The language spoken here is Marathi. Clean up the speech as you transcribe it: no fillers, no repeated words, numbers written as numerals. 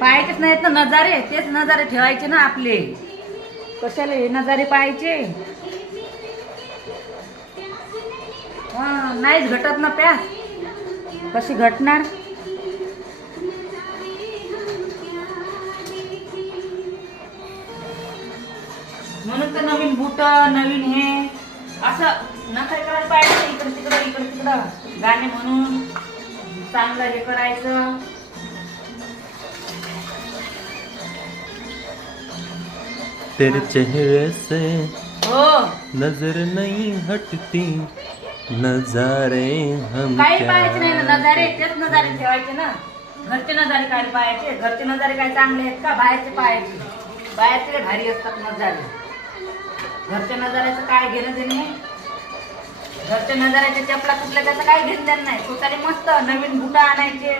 पाहायचेच नाहीत ना नजारे, तेच नजारे ठेवायचे ना आपले. कशाला हे नजारे पाहायचे? नाहीच घटत ना प्या, कशी घटणार? म्हणून तर नवीन बूट, नवीन हे असं नखरे करायला पाहिजे. इकडे तिकडं गाणे म्हणून चांगलं हे करायचं. तेरे चेहरे से हो, नजर नहीं हटती, नजारे हम काही पाहायचे नाही ना नजारे, तेच नजारे ठेवायचे ना. घरचे नजारे काय पाहायचे? घरचे नजारे काय चांगले आहेत का? बाहेरचे पाहायचे. बाहेरचे लय भारी असतात नजारे. घरच्या नजाऱ्याचं काय घेणं देणे? घरच्या नजाऱ्याच्या चपला तुटल्या त्याचं काय घेणं देणं नाही. स्वतःला मस्त नवीन बुटा आणायचे.